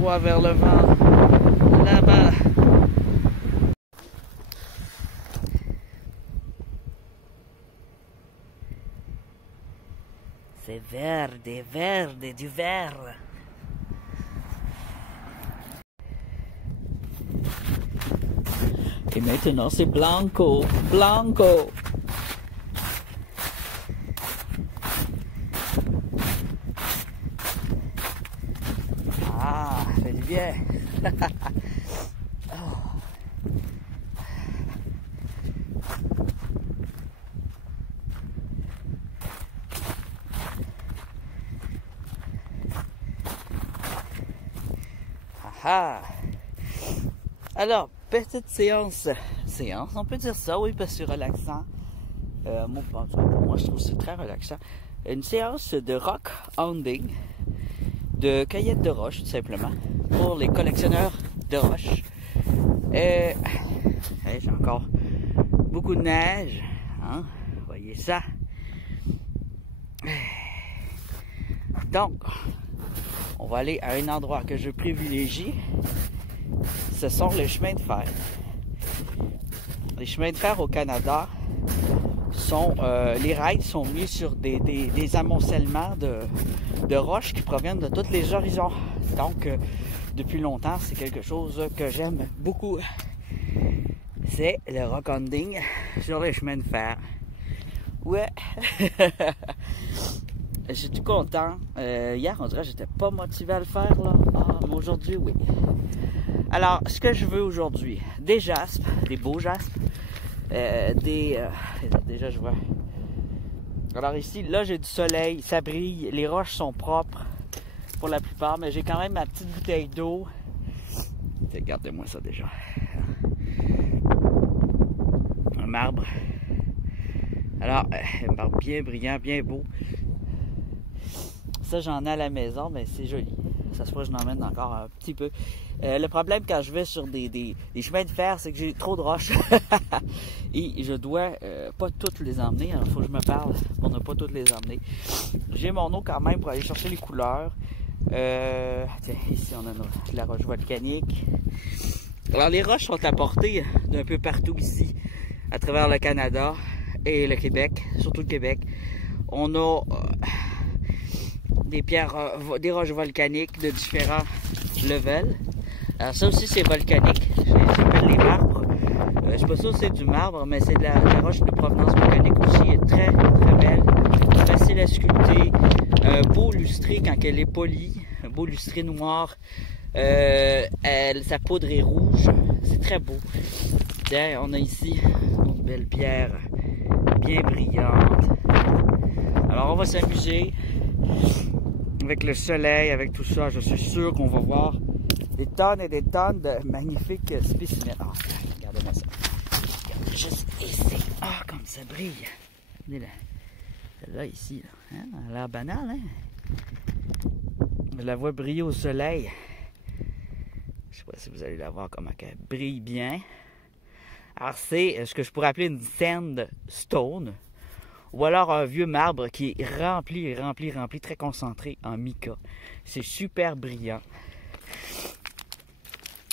droit vers le vent. Là-bas. C'est verde, verde, du vert. Et maintenant c'est blanco, blanco. Ah, ça fait du bien. Oh. Ah. Alors, petite séance, on peut dire ça, oui, parce que c'est relaxant. Moi, je trouve que c'est très relaxant. Une séance de rock hounding, de cueillette de roches, tout simplement, pour les collectionneurs de roches. J'ai encore beaucoup de neige, hein? Voyez ça. Donc, on va aller à un endroit que je privilégie. Ce sont les chemins de fer. Les chemins de fer au Canada sont... les rails sont mis sur des amoncellements de roches qui proviennent de tous les horizons. Donc, depuis longtemps, c'est quelque chose que j'aime beaucoup. C'est le rock hounding sur les chemins de fer. Ouais! Je suis tout content. Hier, on dirait que j'étais pas motivé à le faire, là. Ah, mais aujourd'hui, oui. Alors, ce que je veux aujourd'hui, des jaspes, des beaux jaspes, déjà, je vois. Alors ici, là, j'ai du soleil, ça brille, les roches sont propres pour la plupart, mais j'ai quand même ma petite bouteille d'eau. Regardez-moi ça déjà. Un marbre. Alors, un marbre bien brillant, bien beau. Ça, j'en ai à la maison, mais c'est joli. Ça se peut que je n'emmène encore un petit peu. Le problème quand je vais sur des chemins de fer, c'est que j'ai trop de roches. Et je dois pas toutes les emmener. Il faut que je me parle pour ne pas toutes les emmener. J'ai mon eau quand même pour aller chercher les couleurs. Tiens, ici on a de la roche volcanique. Alors les roches sont apportées d'un peu partout ici, à travers le Canada et le Québec, surtout le Québec. On a des pierres, des roches volcaniques de différents levels. Alors ça aussi c'est volcanique, ça s'appelle les marbres. Je sais pas sûr si c'est du marbre, mais c'est de la roche de provenance volcanique aussi. Elle est très très belle, facile à sculpter, beau lustré quand elle est polie, un beau lustré noir. Sa poudre est rouge, c'est très beau. Tiens, on a ici une belle pierre bien brillante. Alors on va s'amuser avec le soleil, avec tout ça. Je suis sûr qu'on va voir des tonnes et des tonnes de magnifiques spécimens. Oh, regardez-moi ça. Regardez juste ici. Ah, comme ça brille. Regardez là. Celle-là ici. Là. Hein? Elle a l'air banale, hein? Je la vois briller au soleil. Je sais pas si vous allez la voir comment elle brille bien. Alors c'est ce que je pourrais appeler une sandstone. Ou alors un vieux marbre qui est rempli, très concentré en mica. C'est super brillant.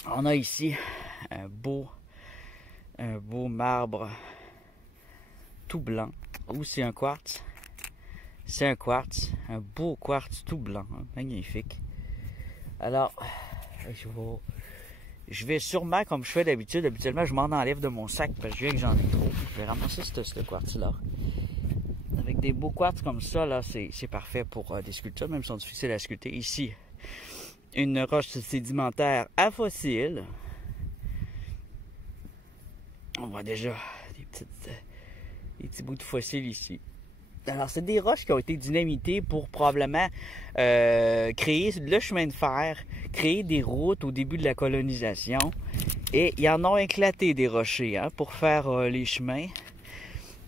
On a ici un beau marbre tout blanc. Ou c'est un quartz. C'est un quartz, un beau quartz tout blanc, hein, magnifique. Alors, je vais sûrement, comme je fais d'habitude, habituellement je m'en enlève de mon sac parce que je viens que j'en ai trop. Je vais ramasser ce quartz-là. Avec des beaux quartz comme ça, là, c'est parfait pour des sculptures, même si sont difficiles à sculpter. Ici, une roche sédimentaire à fossiles. On voit déjà des petits bouts de fossiles ici. Alors, c'est des roches qui ont été dynamitées pour probablement créer le chemin de fer, créer des routes au début de la colonisation. Et ils en ont éclaté des rochers hein, pour faire les chemins.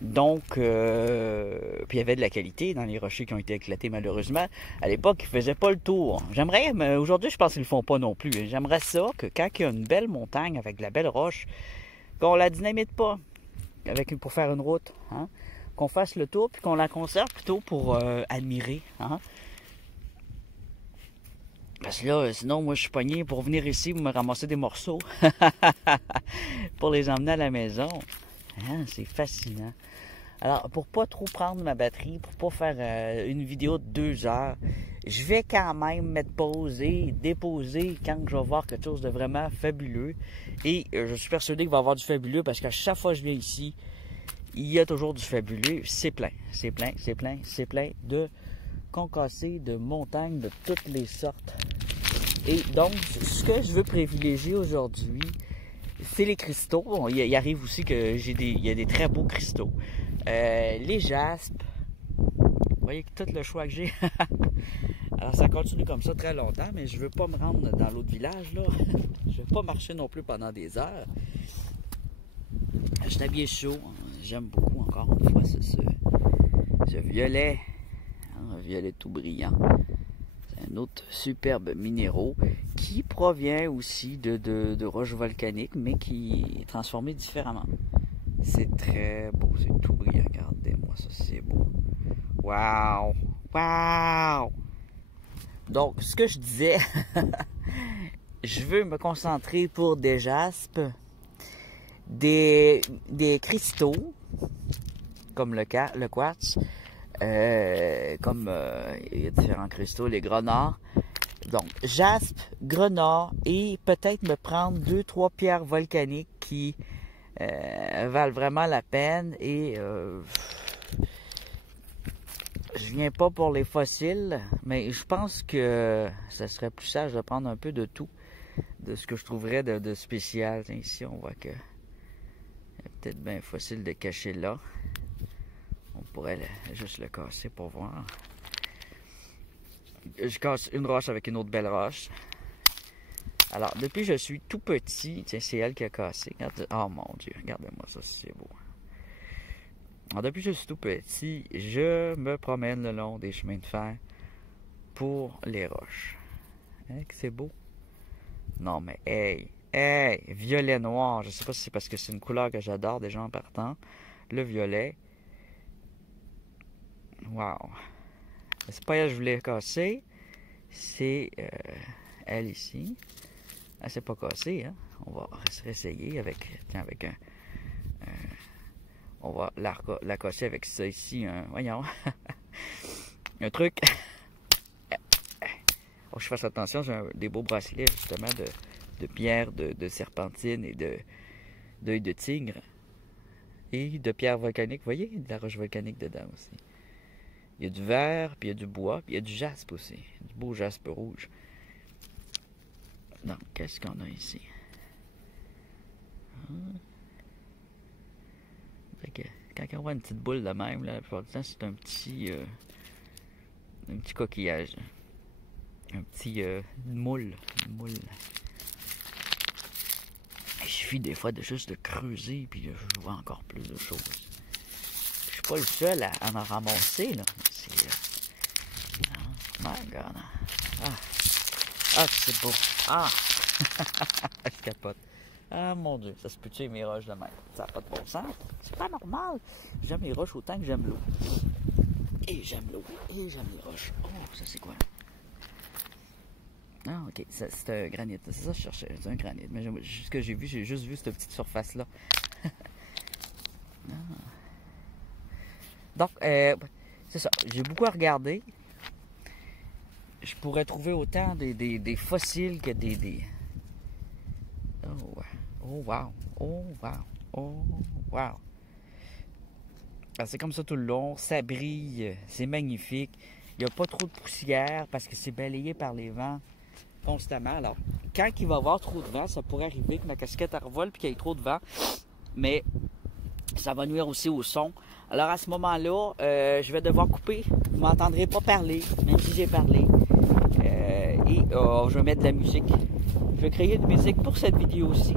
Donc, puis il y avait de la qualité dans les rochers qui ont été éclatés malheureusement. À l'époque, ils ne faisaient pas le tour. J'aimerais, mais aujourd'hui, je pense qu'ils ne le font pas non plus. J'aimerais ça que quand il y a une belle montagne avec de la belle roche, qu'on la dynamite pas pour faire une route. Hein? Qu'on fasse le tour, puis qu'on la conserve plutôt pour admirer. Hein? Parce que là, sinon, moi, je suis pogné pour venir ici, pour me ramasser des morceaux. Pour les emmener à la maison. Hein, c'est fascinant. Alors, pour pas trop prendre ma batterie, pour pas faire une vidéo de 2 heures, je vais quand même mettre pause et déposer quand je vais voir quelque chose de vraiment fabuleux. Et je suis persuadé qu'il va y avoir du fabuleux parce qu'à chaque fois que je viens ici, il y a toujours du fabuleux. C'est plein, c'est plein, c'est plein, c'est plein de concassés, de montagnes de toutes les sortes. Et donc, ce que je veux privilégier aujourd'hui, c'est les cristaux. Bon, il arrive aussi que il y a des très beaux cristaux. Les jaspes. Vous voyez tout le choix que j'ai. Alors, ça continue comme ça très longtemps, mais je veux pas me rendre dans l'autre village, là. Je veux pas marcher non plus pendant des heures. Je suis habillé chaud. J'aime beaucoup, encore une fois, ce violet. Hein, un violet tout brillant. C'est un autre superbe minéraux qui provient aussi de roches volcaniques, mais qui est transformé différemment. C'est très beau, c'est tout brillant. Regardez-moi ça, c'est beau. Wow! Wow! Donc, ce que je disais, je veux me concentrer pour des jaspes, des cristaux, comme le quartz, comme il y a différents cristaux, les grenats. Donc, jaspe, grenat et peut-être me prendre 2-3 pierres volcaniques qui valent vraiment la peine. Et je viens pas pour les fossiles, mais je pense que ça serait plus sage de prendre un peu de tout, de ce que je trouverais de spécial. Tiens, ici, on voit que il y a peut-être bien un fossile de caché là. On pourrait juste le casser pour voir. Je casse une roche avec une autre belle roche. Alors, depuis que je suis tout petit, tiens, c'est elle qui a cassé. Regardez, oh mon Dieu, regardez-moi ça, c'est beau. Alors, depuis que je suis tout petit, je me promène le long des chemins de fer pour les roches. Hein, que c'est beau? Non, mais hey, violet noir. Je sais pas si c'est parce que c'est une couleur que j'adore déjà en partant. Le violet. Wow. C'est pas elle que je voulais casser. C'est elle ici. Elle s'est pas cassée, hein. On va se réessayer avec un... on va la casser avec ça ici. Voyons. Un truc. Oh, je fasse attention, j'ai des beaux bracelets justement de pierres, de serpentine et d'œil de tigre. Et de pierres volcaniques. Vous voyez, il y a de la roche volcanique dedans aussi. Il y a du verre, puis il y a du bois, puis il y a du jaspe aussi. Du beau jaspe rouge. Donc, qu'est-ce qu'on a ici? Quand on voit une petite boule de même, là, la plupart du temps, c'est un petit coquillage. Un petit moule. Il suffit des fois de juste de creuser, puis je vois encore plus de choses. Je suis pas le seul à en ramasser, là. C'est... oh my God. Ah, c'est beau. Ah! Je capote. Ah, mon Dieu, ça se peut tuer mes roches de même. Ça n'a pas de bon sens. C'est pas normal. J'aime les roches autant que j'aime l'eau. Et j'aime l'eau. Et j'aime les roches. Oh, ça c'est quoi? Ah, ok. C'est un granit. C'est ça que je cherchais. C'est un granit. Mais ce que j'ai vu, j'ai juste vu cette petite surface-là. Ah. Donc, c'est ça. J'ai beaucoup à regarder. Je pourrais trouver autant des fossiles que des... Oh, wow. Oh, wow. Oh, wow. C'est comme ça tout le long. Ça brille. C'est magnifique. Il n'y a pas trop de poussière parce que c'est balayé par les vents constamment. Alors, quand il va y avoir trop de vent, ça pourrait arriver que ma casquette revole et qu'il y ait trop de vent. Mais ça va nuire aussi au son. Alors, à ce moment-là, je vais devoir couper. Vous ne m'entendrez pas parler, même si j'ai parlé. Je vais mettre de la musique. Je vais créer une musique pour cette vidéo aussi.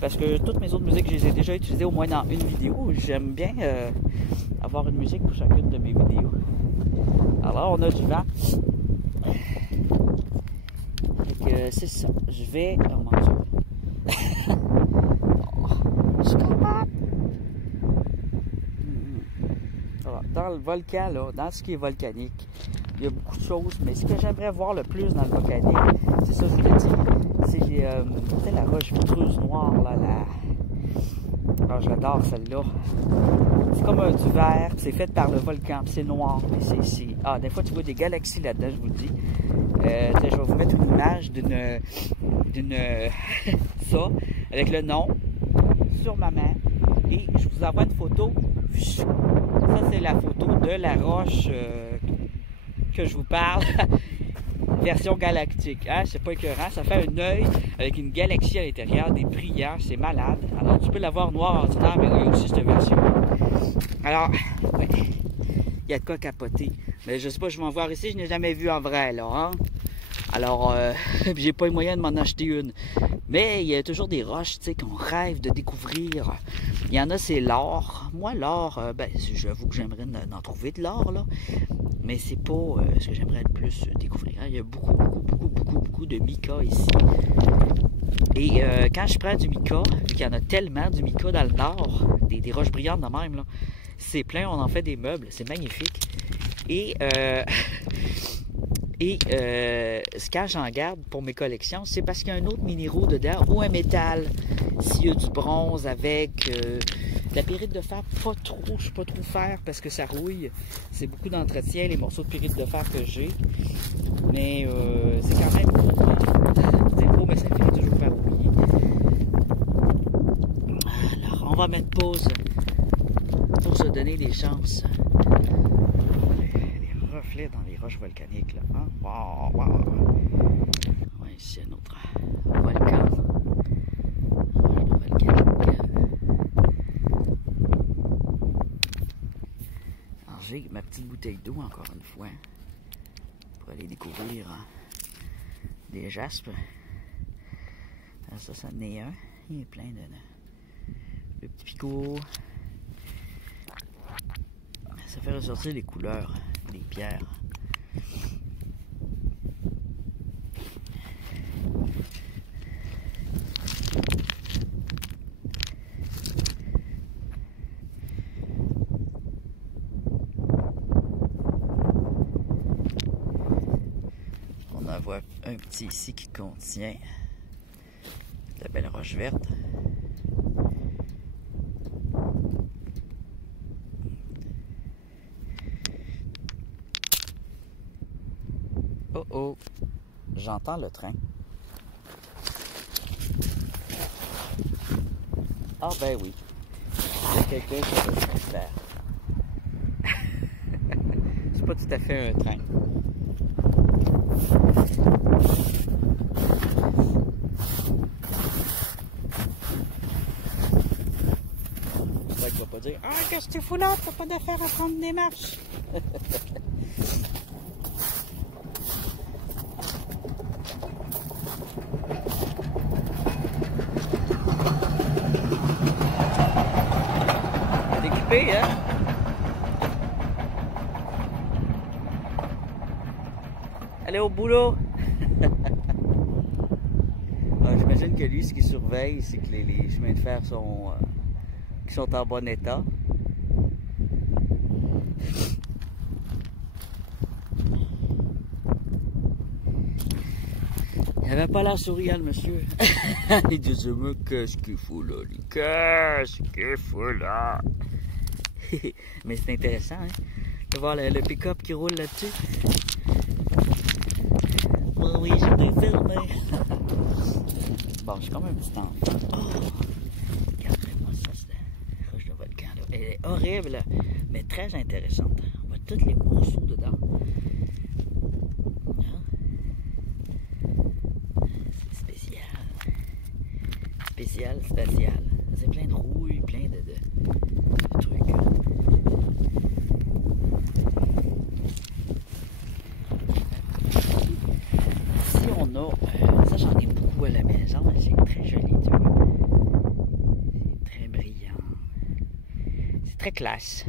Parce que toutes mes autres musiques, je les ai déjà utilisées au moins dans une vidéo. J'aime bien avoir une musique pour chacune de mes vidéos. Alors, on a du vent. Donc, c'est ça. Je vais... oh mon Dieu. Je suis capable. Dans le volcan, là, dans ce qui est volcanique, il y a beaucoup de choses, mais ce que j'aimerais voir le plus dans le volcanique, c'est ça, je vous l'ai dit, c'est la roche vitreuse noire, là, alors, je l'adore, celle-là. C'est comme du verre, c'est fait par le volcan, c'est noir, mais Ah, des fois, tu vois des galaxies là-dedans, je vous le dis. Je vais vous mettre une image d'une ça, avec le nom, sur ma main, et je vous envoie une photo. Ça, c'est la photo de la roche que je vous parle. Version galactique, hein? C'est pas écœurant, ça fait un œil avec une galaxie à l'intérieur, des brillants, c'est malade. Alors tu peux l'avoir noir ordinaire, mais il y a aussi cette version. Alors, ouais, il y a de quoi capoter. Mais je sais pas, je vais en voir ici, je n'ai jamais vu en vrai, là, hein? Alors, j'ai pas les moyens de m'en acheter une. Mais il y a toujours des roches, tu sais, qu'on rêve de découvrir. Il y en a, c'est l'or. Moi, l'or, ben, j'avoue que j'aimerais en trouver de l'or, là. Mais c'est pas ce que j'aimerais le plus découvrir. Il y a beaucoup de mica ici. Et quand je prends du mica, vu qu'il y en a tellement du mica dans le nord, des roches brillantes de même, là, c'est plein, on en fait des meubles, c'est magnifique. Et quand j'en garde pour mes collections, c'est parce qu'il y a un autre minéraux dedans ou un métal. S'il y a du bronze avec de la pyrite de fer, pas trop, je ne sais pas trop faire parce que ça rouille. C'est beaucoup d'entretien, les morceaux de pyrite de fer que j'ai. Mais c'est quand même beau. C'est beau, mais ça finit toujours par rouiller. Alors, on va mettre pause pour se donner des chances. Les reflets dans les roches volcaniques, là. Hein? Wow, wow. Ouais, ici, un autre volcan. Alors, j'ai ma petite bouteille d'eau, encore une fois, pour aller découvrir des jaspes. Alors, ça en est un. Il est plein de petits picots. Ça fait ressortir les couleurs des pierres. On en voit un petit ici qui contient de la belle roche verte. Oh oh, j'entends le train. Ah ben oui, il y a quelqu'un qui va se faire. C'est pas tout à fait un train. J'espère qu'il va pas dire « Ah, qu'est-ce que tu fous là? T'as pas d'affaire à prendre des marches! » Hein? Allez au boulot! J'imagine que lui, ce qu'il surveille, c'est que les chemins de fer sont en bon état. Il n'avait pas l'air souriant, le monsieur. Il disait, mais qu'est-ce qu'il faut là? Qu'est-ce qu'il faut là? Mais c'est intéressant, hein, de voir le pick-up qui roule là-dessus. Oh, oui, j'ai bien filmé. Bon, je suis comme un petit enfant. Oh, regardez-moi ça, c'est la roche de volcan, là. Elle est horrible, mais très intéressante. On voit tous les morceaux dedans. C'est spécial. Spécial. C'est plein de rouille, plein de trucs. Ici, on a... ça, j'en ai beaucoup à la maison. C'est très joli, tu vois. C'est très brillant. C'est très classe.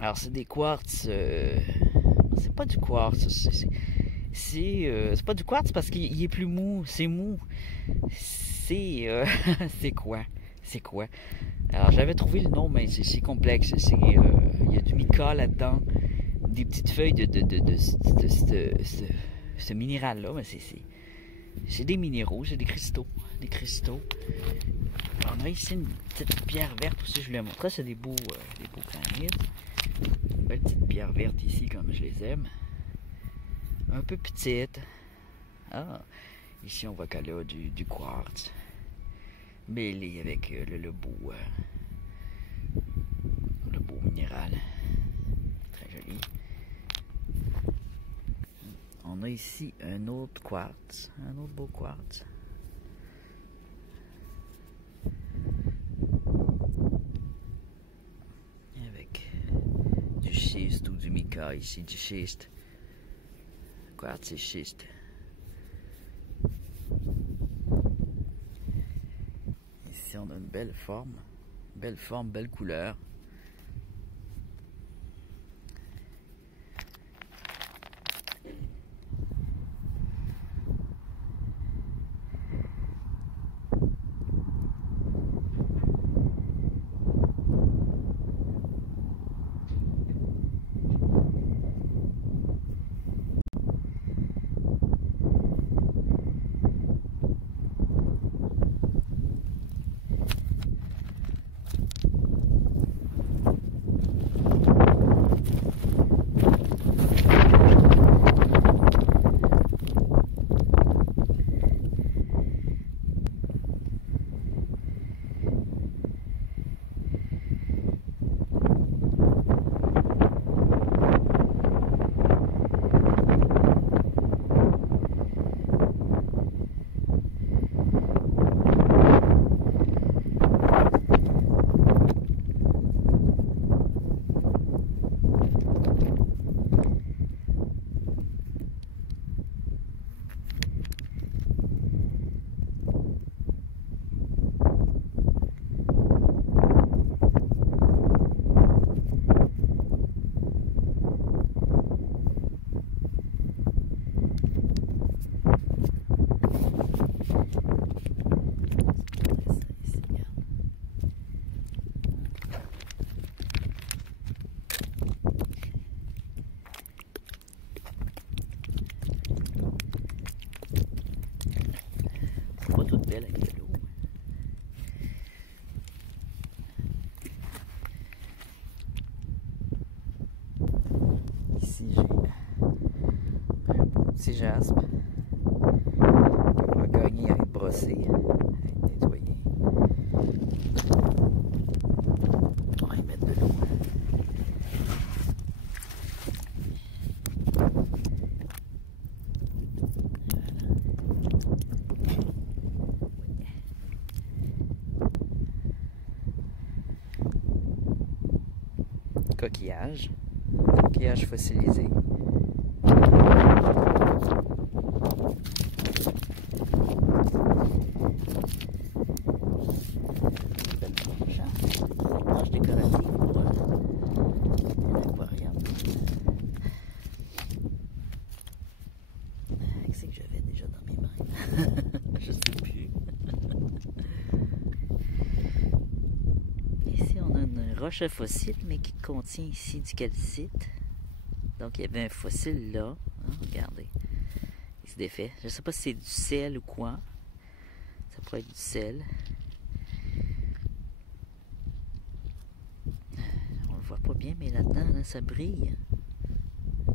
Alors, c'est des quartz... c'est pas du quartz. C'est pas du quartz parce qu'il est plus mou. C'est mou. C'est quoi? C'est quoi? Alors, j'avais trouvé le nom, mais c'est complexe. Il y a du mica là-dedans. des petites feuilles de ce minéral-là. Mais c'est des minéraux, c'est des cristaux. Des cristaux. On a ici une petite pierre verte aussi, je voulais montrer. Ça, c'est des beaux granites. Une belle petite pierre verte ici, comme je les aime. Un peu petite. Ah, ici, on voit qu'elle a du quartz. Mêlé avec le beau minéral. Très joli. On a ici un autre quartz. Un autre beau quartz. Avec du schiste ou du mica ici, du schiste. Quartz et schiste. Ici, on a une belle forme, belle couleur. Pas toute belle avec de l'eau. Ici, j'ai un beau petit jaspe qu'on va gagner à être brossé, à être nettoyé. On va y mettre de l'eau. Coquillage fossilisé. Belle planche, hein? Une planche décorative pour l'aquarium. Qu'est-ce que j'avais déjà dans mes mains? Je sais plus. Ici, on a une roche fossile, mais qui contient ici du calcite. Donc, il y avait un fossile là. Hein, regardez. Il se défait. Je ne sais pas si c'est du sel ou quoi. Ça pourrait être du sel. On le voit pas bien, mais là-dedans, là, ça brille.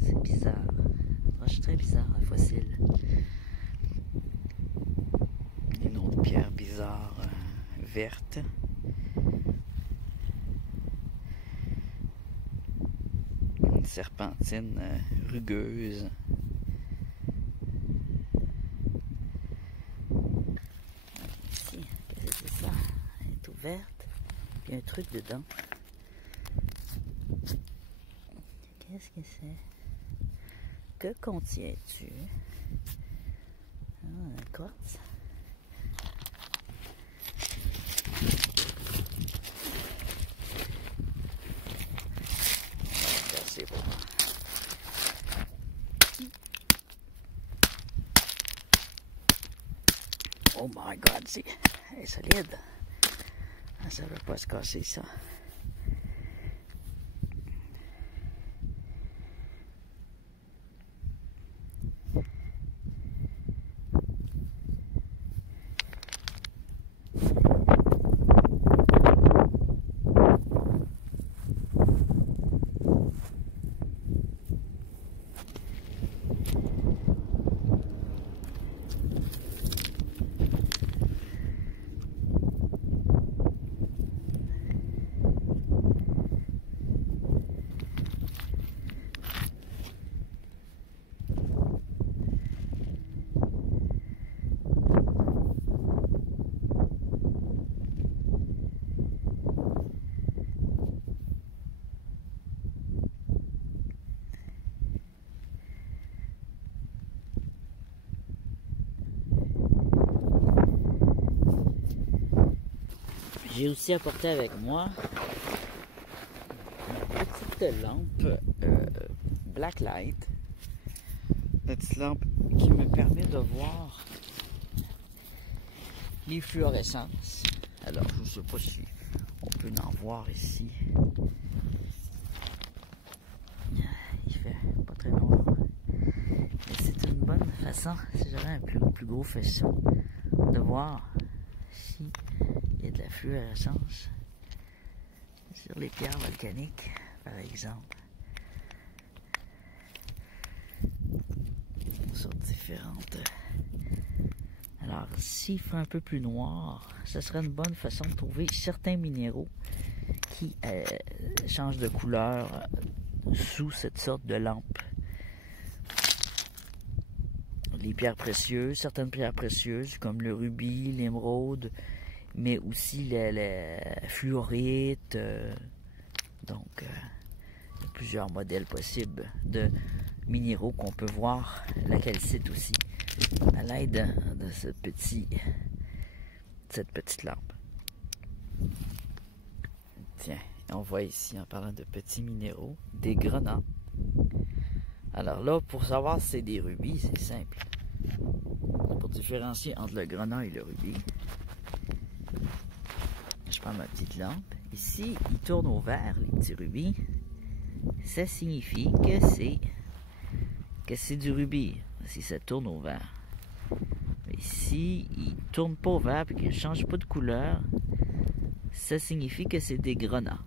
C'est bizarre. Une roche très bizarre, un fossile. Une autre pierre bizarre, verte. Une serpentine rugueuse. Ici, qu'est-ce que c'est ça? Elle est ouverte. Puis un truc dedans. Qu'est-ce que c'est? Que contient-tu? Ah, un quartz. C'est beau. Oh my god, c'est solide. Ça ne va pas se casser ça. J'ai aussi apporté avec moi ma petite lampe Blacklight. Une petite lampe qui me permet de voir les fluorescences. Alors, je ne sais pas si on peut en voir ici. Il fait pas très noir. Mais c'est une bonne façon, si j'avais un plus gros faisceau, de voir si il y a de la fluorescence sur les pierres volcaniques, par exemple. Sur différentes. Alors, s'il fait un peu plus noir, ce serait une bonne façon de trouver certains minéraux qui changent de couleur sous cette sorte de lampe. Les pierres précieuses, certaines pierres précieuses comme le rubis, l'émeraude, mais aussi la fluorite. Donc, il y a plusieurs modèles possibles de minéraux qu'on peut voir la calcite aussi à l'aide de cette petite lampe. Tiens, on voit ici, en parlant de petits minéraux, des grenats. Alors là, pour savoir si c'est des rubis, c'est simple. Pour différencier entre le grenat et le rubis, je prends ma petite lampe. Ici, il tourne au vert, les petits rubis. Ça signifie que c'est du rubis, si ça tourne au vert. Mais si il tourne pas au vert et qu'il ne change pas de couleur, ça signifie que c'est des grenats.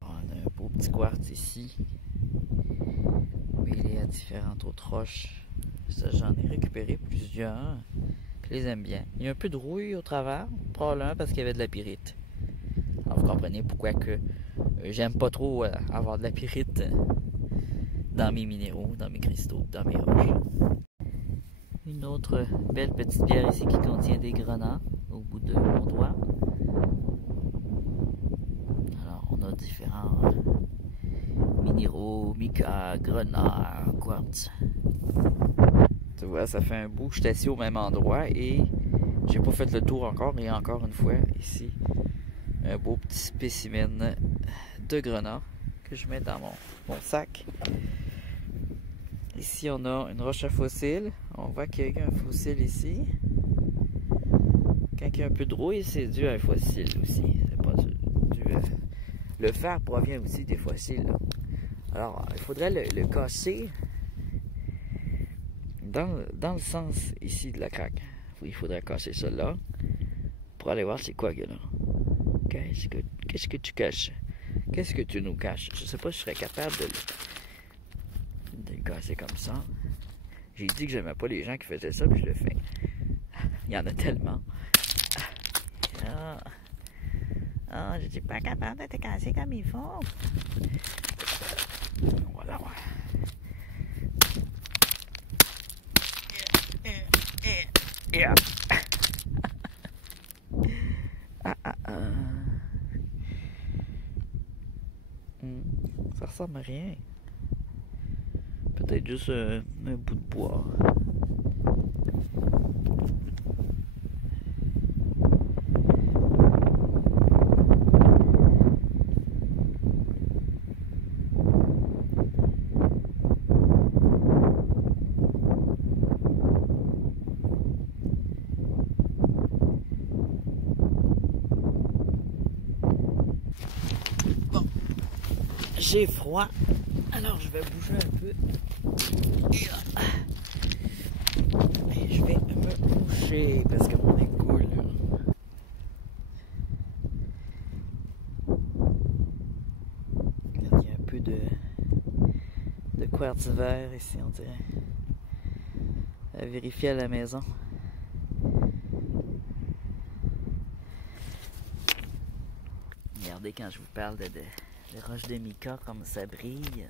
On a un beau petit quartz ici, mêlé à différentes autres roches. Ça, j'en ai récupéré plusieurs. Je les aime bien. Il y a un peu de rouille au travers, probablement parce qu'il y avait de la pyrite. Alors vous comprenez pourquoi que j'aime pas trop avoir de la pyrite dans mes minéraux, dans mes cristaux, dans mes roches. Une autre belle petite pierre ici qui contient des grenats au bout de mon doigt. Alors on a différents minéraux, mica, grenats, quartz. Tu vois, ça fait un bout que je suis assis au même endroit et j'ai pas fait le tour encore. Et encore une fois, ici, un beau petit spécimen de grenat que je mets dans mon sac. Ici, on a une roche à fossile. On voit qu'il y a eu un fossile ici. Quand il y a un peu de rouille, c'est dû à un fossile aussi. C'est pas dû le fer provient aussi des fossiles, là. Alors, il faudrait le casser dans le sens ici de la craque. Il faudrait casser ça là pour aller voir c'est quoi que là. Qu'est-ce que tu caches? Qu'est-ce que tu nous caches? Je sais pas si je serais capable de le casser comme ça. J'ai dit que j'aimais pas les gens qui faisaient ça, puis je le fais. Il y en a tellement. Je suis pas capable de te casser comme il faut. Voilà. Yeah. Ça ressemble à rien. Peut-être juste un bout de bois. J'ai froid, alors je vais bouger un peu. Et je vais me coucher parce que mon nez coule. Il y a un peu de quartz vert ici, on dirait. À vérifier à la maison. Regardez quand je vous parle de roches de mica, comme ça brille.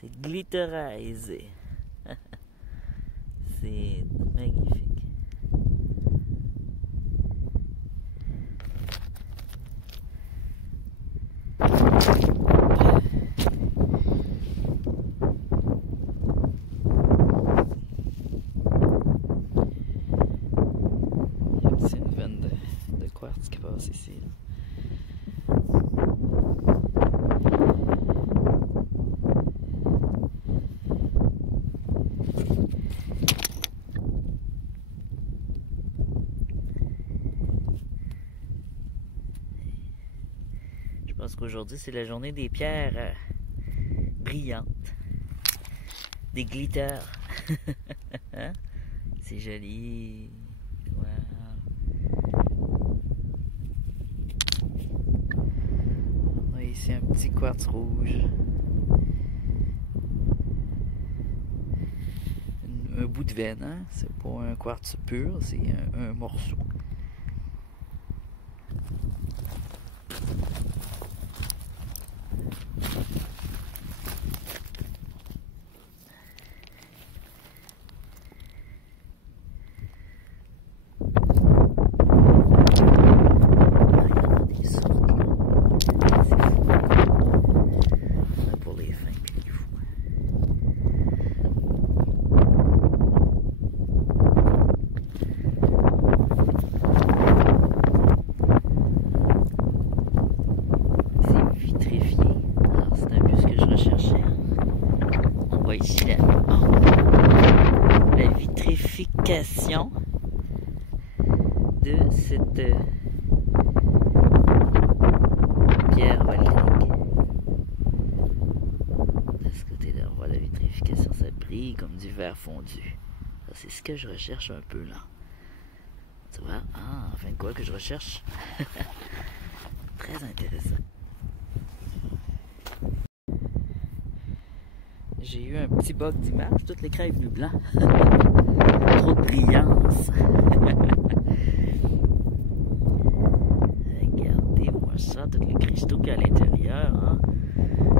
C'est glitterisé. C'est magnifique. parce qu'aujourd'hui c'est la journée des pierres brillantes. Des glitters. Hein? C'est joli. Wow. On a ici un petit quartz rouge. Un bout de veine, hein? C'est pas un quartz pur, c'est un morceau. Ici la vitrification de cette pierre volcanique. De ce côté-là, on voit la vitrification, ça brille comme du verre fondu. C'est ce que je recherche un peu là. Tu vois, enfin quoi que je recherche. Très intéressant. J'ai eu un petit bug d'image, tout l'écran est venu blanc. Trop de brillance. Regardez-moi ça, tous les cristaux qu'il y a à l'intérieur. Hein?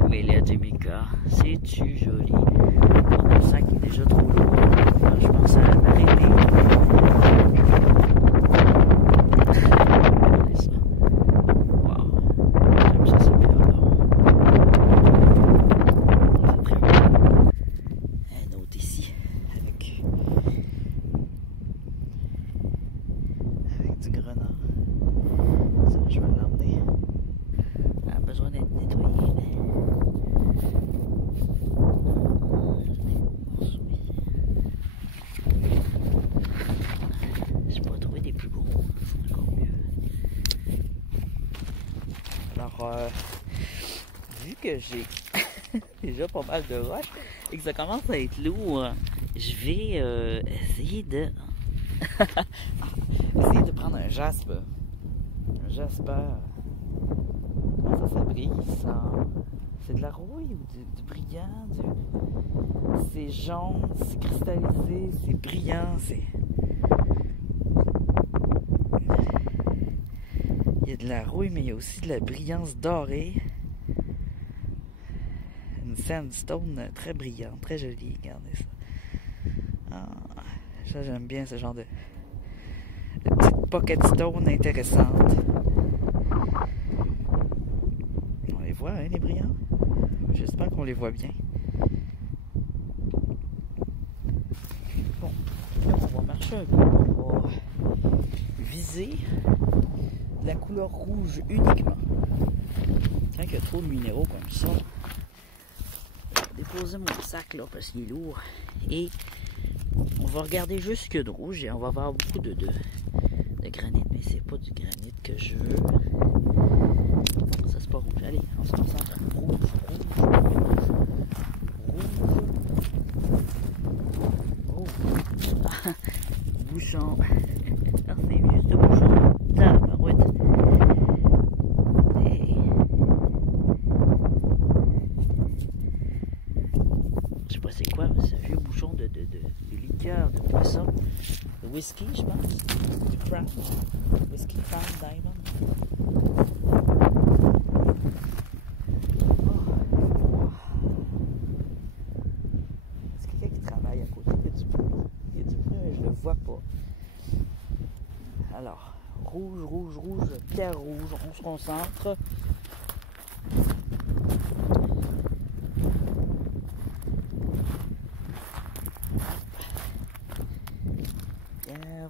Mais là, Jamaica, c'est-tu joli? Mon sac est déjà trop lourd. Je pense à m'arrêter. Regardez ça. Wow. J'aime ça, c'est bien là. Ici avec du grenat. Ça, je vais l'emmener. Elle a besoin d'être nettoyée. Je peux trouver des plus gros. C'est encore mieux. Alors, vu que j'ai déjà pas mal de roches et que ça commence à être lourd, je vais essayer de prendre un jaspe. Un jasper. Comment ça brille ça? C'est de la rouille ou du brillant? C'est jaune, c'est cristallisé, c'est brillant, c'est... Il y a de la rouille, mais il y a aussi de la brillance dorée. Une sandstone très brillante, très jolie, regardez ça. Ça j'aime bien ce genre de petite pocket stone intéressante. On les voit, hein, les brillants? J'espère qu'on les voit bien. Bon, là on va marcher un peu, on va viser la couleur rouge uniquement. Quand il y a trop de minéraux comme ça, déposer mon sac là parce qu'il est lourd et on va regarder juste ce qu'il y a de rouge et on va avoir beaucoup de granit, mais c'est pas du granit que je veux. Ça c'est pas rouge. Allez, on se concentre. Rouge. Oh. Bouchon. C'est juste bouchon. Tabarouette. Je sais pas c'est quoi, mais c'est un vieux bouchon de liqueur, de poisson, de whisky, je pense. Du Crown. Whisky Crown Diamond. Oh. Est-ce qu'il y a quelqu'un qui travaille à côté? Il y a du bruit, mais je le vois pas. Alors, rouge, pierre rouge, on se concentre.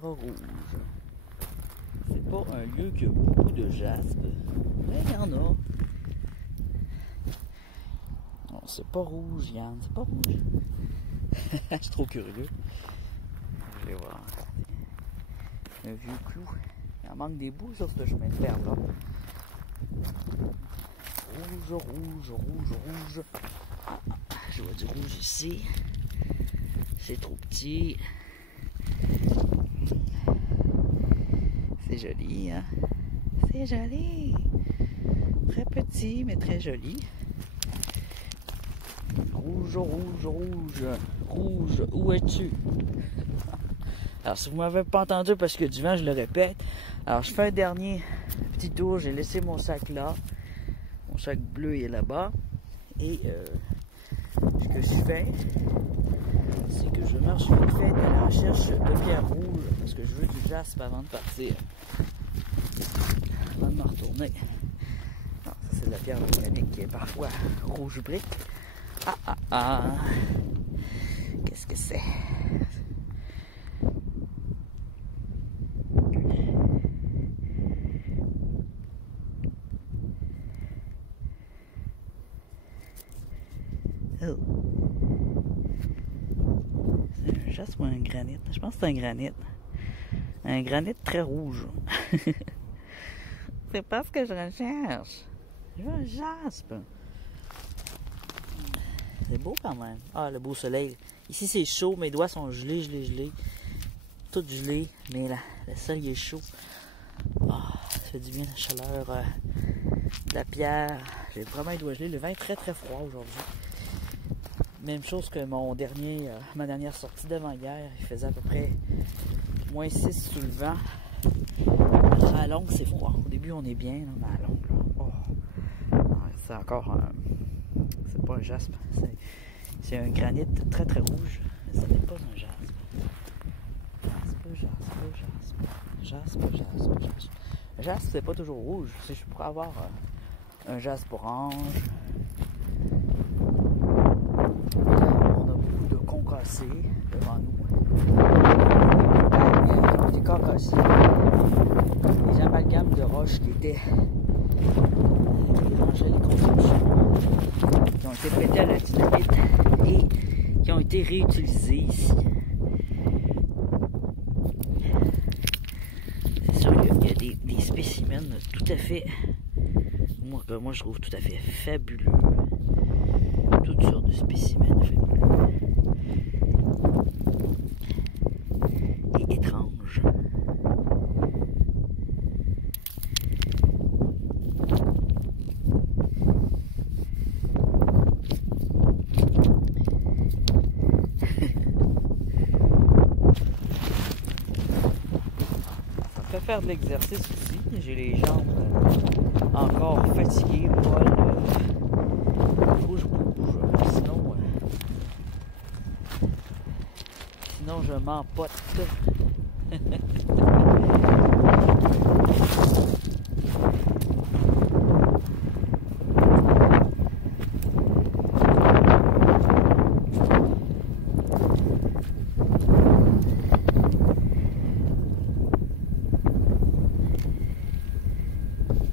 Rouge. C'est pas un lieu qui a beaucoup de jaspe, mais il y en a. Non, c'est pas rouge, Yann, c'est pas rouge. Je suis trop curieux. Je vais voir. Un vieux clou. Il en manque des bouts sur ce chemin de fer là. rouge. Ah, je vois du rouge ici. C'est trop petit. C'est joli, hein? C'est joli. Très petit, mais très joli. Rouge, où es-tu? Alors, si vous ne m'avez pas entendu parce que du vent, je le répète. Alors, je fais un dernier petit tour. J'ai laissé mon sac là. Mon sac bleu est là-bas. Et ce que je fais, c'est que je marche vite fait à la recherche de pierres rouges parce que je veux du jaspe avant de partir. Avant de me retourner. Non, ça c'est de la pierre volcanique qui est parfois rouge brique. Qu'est-ce que c'est? Oh. C'est un jaspe ou un granit? Je pense que c'est un granit. Un granit très rouge. C'est pas ce que je recherche. Je veux un jaspe. C'est beau quand même. Ah, le beau soleil. Ici, c'est chaud. Mes doigts sont gelés. Tout gelé. Mais là, le soleil est chaud. Ah, ça fait du bien la chaleur de la pierre. J'ai vraiment les doigts gelés. Le vin est très très froid aujourd'hui. Même chose que ma dernière sortie d'avant hier. Il faisait à peu près moins 6 sous le vent. À la longue, c'est froid. Au début, on est bien, là, mais à la longue, là. Oh. C'est encore c'est pas un jaspe. C'est un granit très très rouge. Mais ça n'est pas un jaspe. Jaspe. Un jaspe, c'est pas toujours rouge. Si je pourrais avoir un jaspe orange. On a beaucoup de concassés devant nous. Des concassés. Des amalgames de roches qui étaient mélangés les constructions, qui ont été pétés à la dynamite et qui ont été réutilisés ici. C'est sûr qu'il y a des spécimens tout à fait, moi je trouve tout à fait fabuleux. Toutes sortes de spécimens fabuleux et étranges. Ça fait faire de l'exercice aussi. J'ai les jambes encore fatiguées, molles. Faut que je bouge. Sinon je m'empote.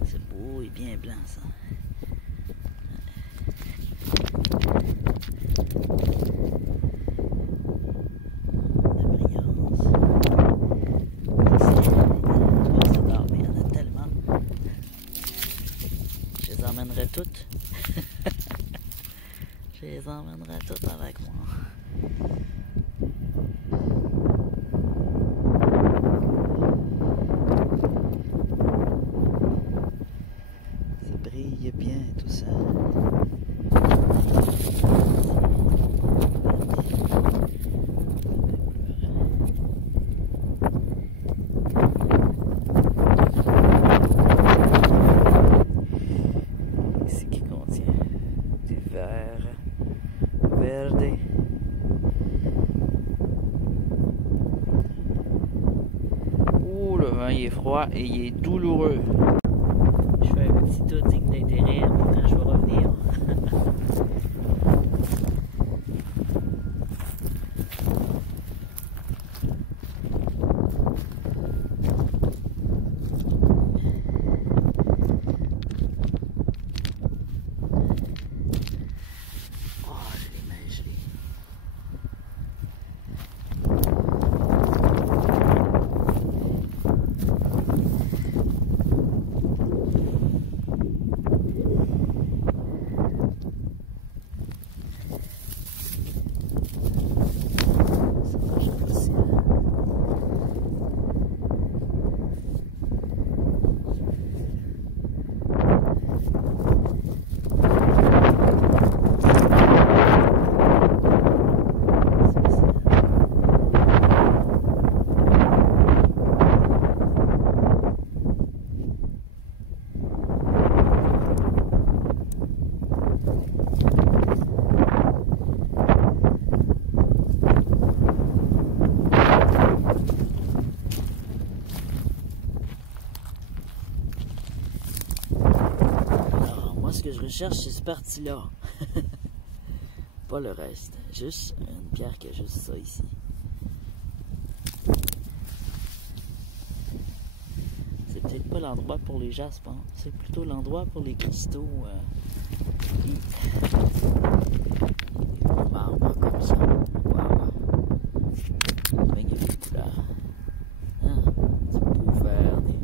C'est beau et bien blanc ça. Toutes. Je les emmènerai toutes avec moi. Ça brille bien tout ça. Verde. Ouh, le vin il est froid et il est douloureux. Je fais un petit tas digne d'intérêt quand je vais revenir. que je recherche, c'est cette partie-là. Pas le reste. Juste une pierre qui a juste ça ici. C'est peut-être pas l'endroit pour les jaspes, hein. C'est plutôt l'endroit pour les cristaux. Marbre comme ça. Wow. Magnifique couleur. Hein? Des beaux verts, des mauves.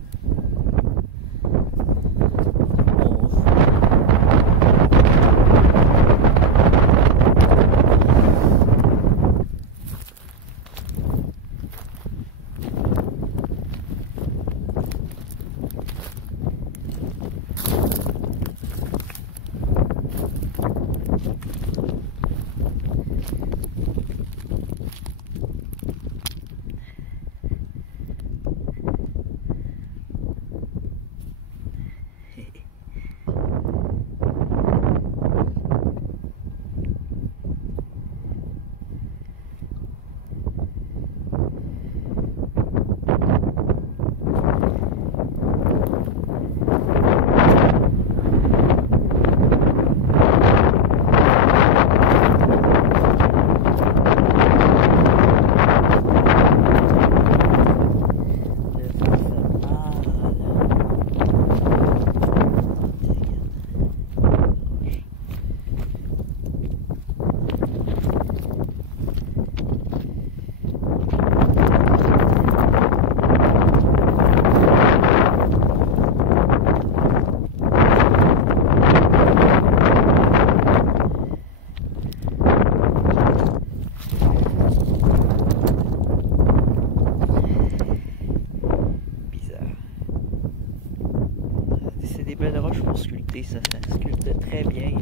Pour sculpter, ça sculpte très bien.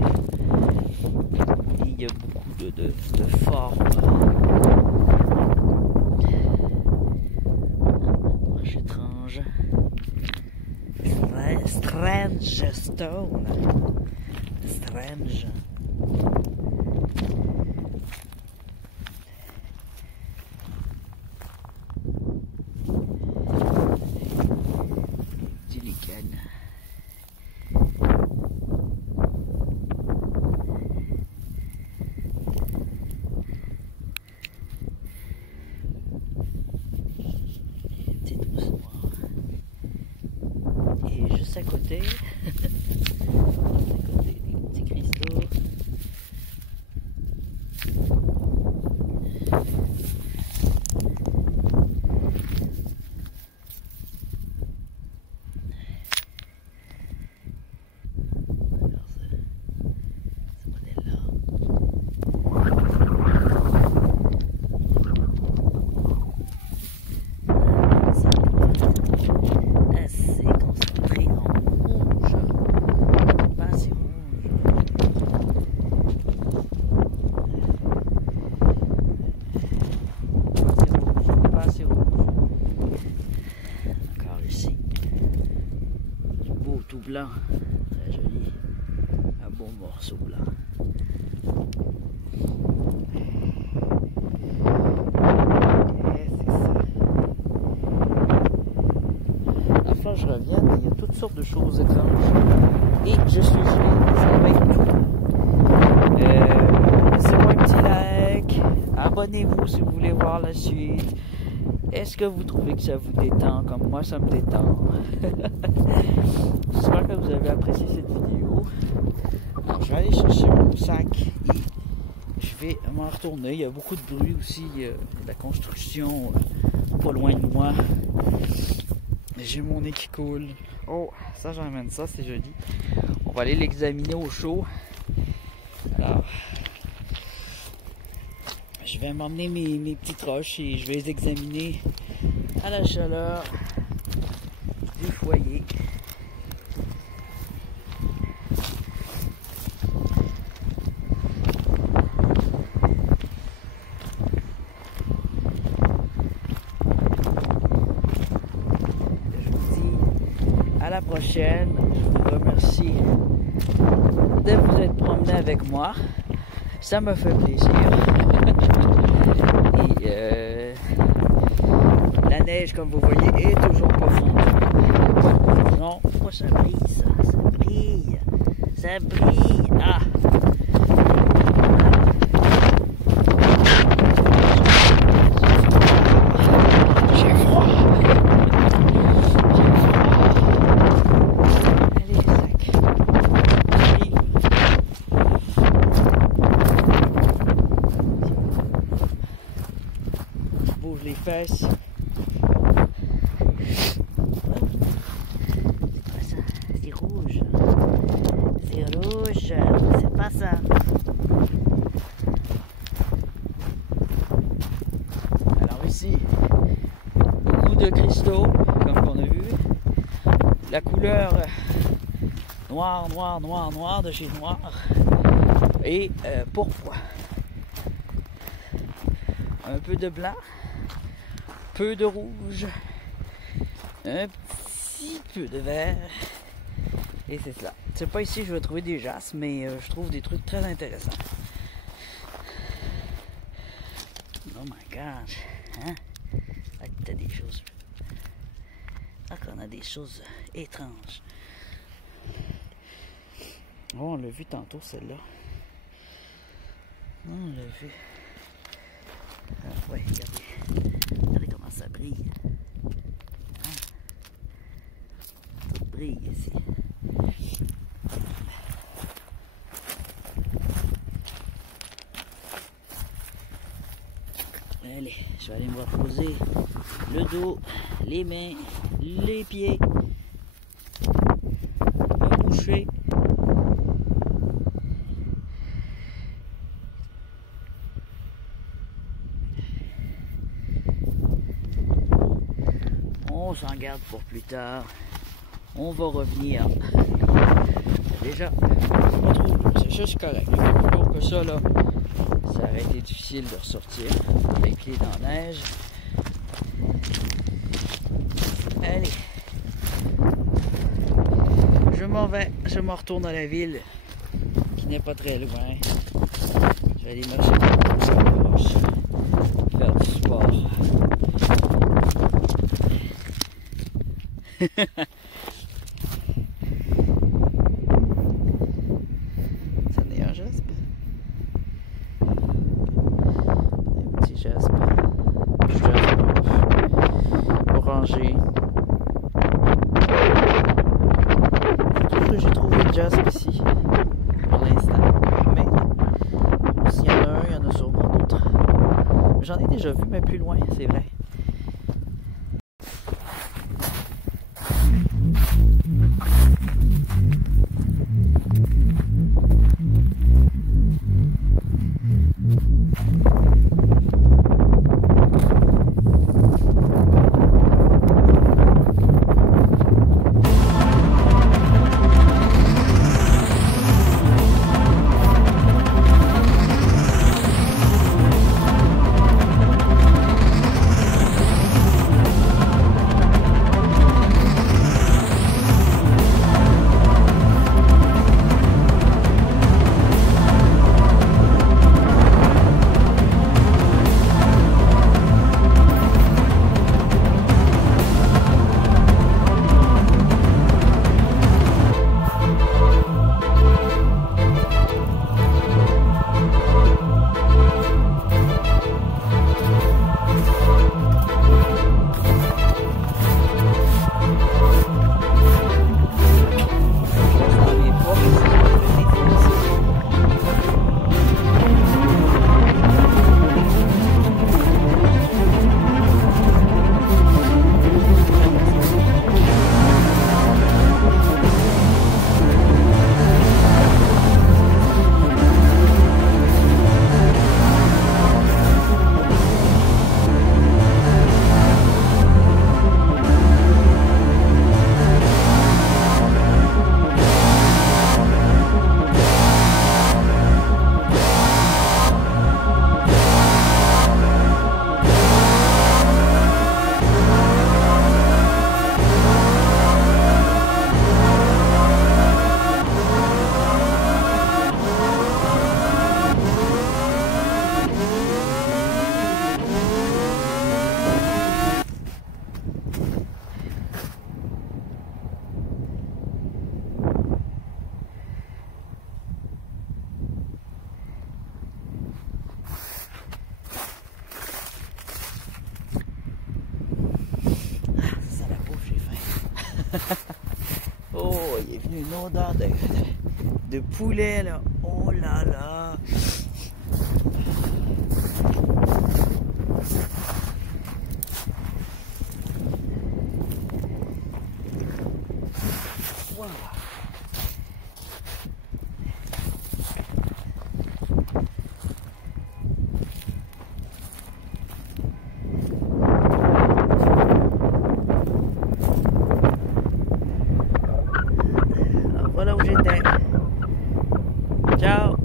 Et il y a beaucoup de formes. Roche étrange. Strange stone. Strange. Du lichen. À côté, des petits cristaux. Alors ce modèle-là. Assez concentré en rouge. Pas assez rouge. Pas assez rouge. Encore ici. Du beau tout blanc. Très joli. Un beau morceau blanc. Je reviens, il y a toutes sortes de choses étranges et je suis gelé, ça va être tout. Laissez-moi un petit like, abonnez-vous si vous voulez voir la suite. Est-ce que vous trouvez que ça vous détend comme moi ça me détend? J'espère que vous avez apprécié cette vidéo. Alors, je vais aller chercher mon sac et je vais m'en retourner. Il y a beaucoup de bruit aussi, il y a de la construction pas loin de moi. J'ai mon nez qui coule. Oh, ça j'emmène ça, c'est joli. On va aller l'examiner au chaud. Alors, je vais m'emmener mes petites roches et je vais les examiner à la chaleur du foyer. À la prochaine. Je vous remercie de vous être promené avec moi. Ça me fait plaisir. Et la neige, comme vous voyez, est toujours pas fondue. Non, moi ça brille, ça brille. Ça ça brille. Ah! J'ai froid. Allez, sac. Je bouge les fesses. C'est rouge. C'est rouge. C'est pas ça. Alors ici, beaucoup de cristaux, comme on a vu. La couleur noir, noir, noir, noir de chez noir. Et pourquoi? Un peu de blanc, peu de rouge, un petit peu de vert. Et c'est cela. C'est pas ici que je vais trouver des jasses, mais je trouve des trucs très intéressants. Oh my gosh! Hein? Ah, t'as des choses. Ah, qu'on a des choses étranges. Oh, on l'a vu tantôt, celle-là. On l'a vu. Ah, ouais, regardez. Regardez comment ça brille. Hein? Tout brille ici. Allez, je vais aller me reposer le dos, les mains, les pieds, me coucher. On s'en garde pour plus tard. On va revenir. Déjà, pas trop lourd, c'est juste correct. Plus lourd que ça, là, ça aurait été difficile de ressortir avec les dents neige. Allez. Je m'en vais, je me retourne à la ville, qui n'est pas très loin. Je vais aller marcher sur la roche, faire du sport. Ça n'est un jaspe. Un petit jaspe. Orangé. C'est tout ce que j'ai trouvé de jaspe ici pour l'instant. Mais s'il y en a un, il y en a sûrement d'autres. J'en ai déjà vu, mais plus loin, c'est vrai. Oh, il est venu une odeur de poulet, là. Oh là là. Wow. Voilà où j'étais. Ciao!